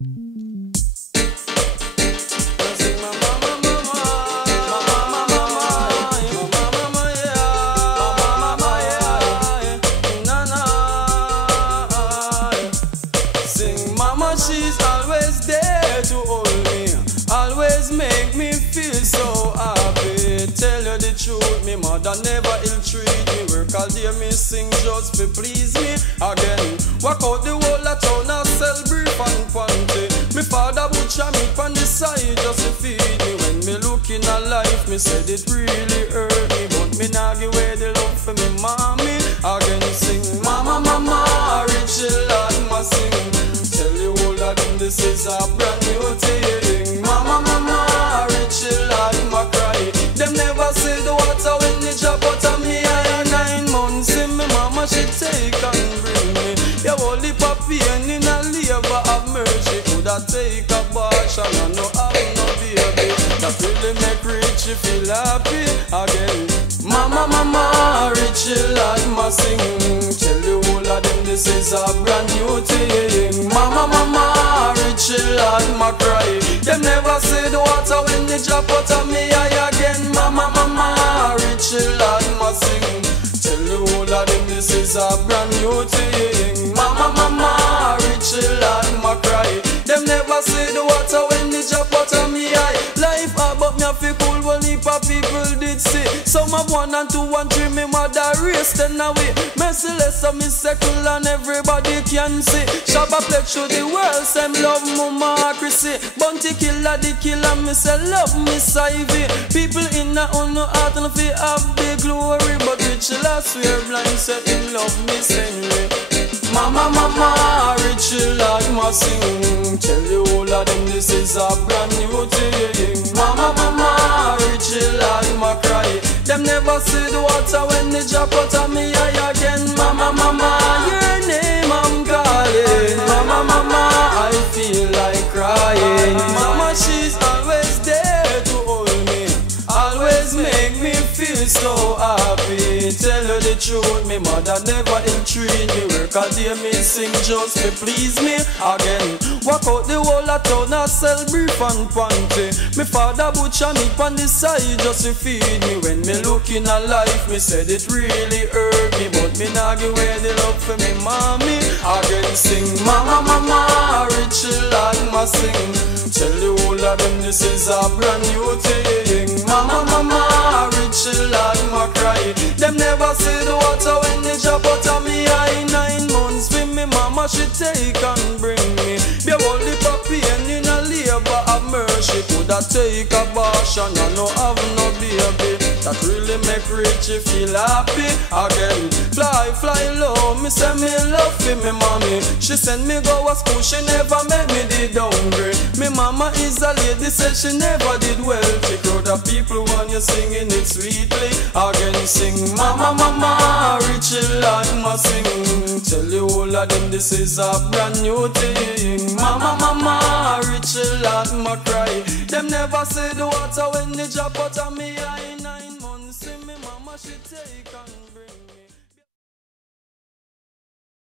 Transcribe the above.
She's always there to hold me, always make me feel so happy. Tell you the truth, me mother never ill-treat me. Work all day, me sing just to please me. Again, walk out the whole of town and sell brief and panty. Me father butcher meat on the side just to feed me. When me look in a life, me said it really hurt me, but me nah give away the love for me mommy. Again, sing mama, mama, rich lad, ma sing. Tell you all of them this is a brand new thing. Mama, mama, rich lad, ma cry. Them never say the water when they drop out of me. I 9 months in me mama she take and bring me. You hold the papi and in a labor of mercy. Coulda take a bash and no have no baby. That really make rich you feel happy again. Mama, mama, rich lad, ma sing. Tell you all of them this is a brand new thing. Mama, mama, rich lad, ma cry. Them never say the water when they drop out of me eye again. Mama, mama, rich lad, ma sing. Tell you all of them this is a brand new thing. Mama, mama, rich lad, ma cry. Them never say the water when they drop out of me eye. Life about me a fi cool, one heap of people did see. Some of 1 and 2 and 3, me mother race then away. Merciless of me circle and everybody can see. Shabba pledge to the world, same love democracy. Bounty killer the killer, me say love me Ivy. People in a own heart and fi have the glory, but rich last swear blind said him love me singly. Mama, mama, rich lad, ma sing. Tell you all of them this is a brand new thing. Mama, mama, rich lad, ma cry. Them never see the water when they drop out of me eye again. Mama, mama, your name I'm calling. Mama, mama, I feel like crying. Mama, she's always there to hold me, always make me feel so happy. Tell her the truth, me mother never ill-treat me. Work all day, me sing just to please me again. Walk out the whole of town and sell brief and panty. Me father butcher meat on the side just to feed me. When me look in a life, me said it really hurt me, but me nah give away the love for me mommy. Again sing mama, mama, rich lad, ma sing. Tell you all of them this is a brand new thing. Mama, mama, rich lad, ma cry. Them never see the water when they drop out of me eye. 9 months with me mama she take and bring me. Be hold the papi and in a labor of mercy. Coulda take a bash and I no have no baby. That really make rich you feel happy again. Fly, fly low, me say me love for me mommy. She send me go to school, she never make me the downgrade. Me mama is a lady, said she never did well. She crowd of people when you singing it sweetly. Again sing mama, mama, rich lad, ma sing. Tell you all of them this is a brand new thing. Mama, mama, rich lad, ma cry. Them never say the water when they drop out of me eye. 9 months, see me mama she take on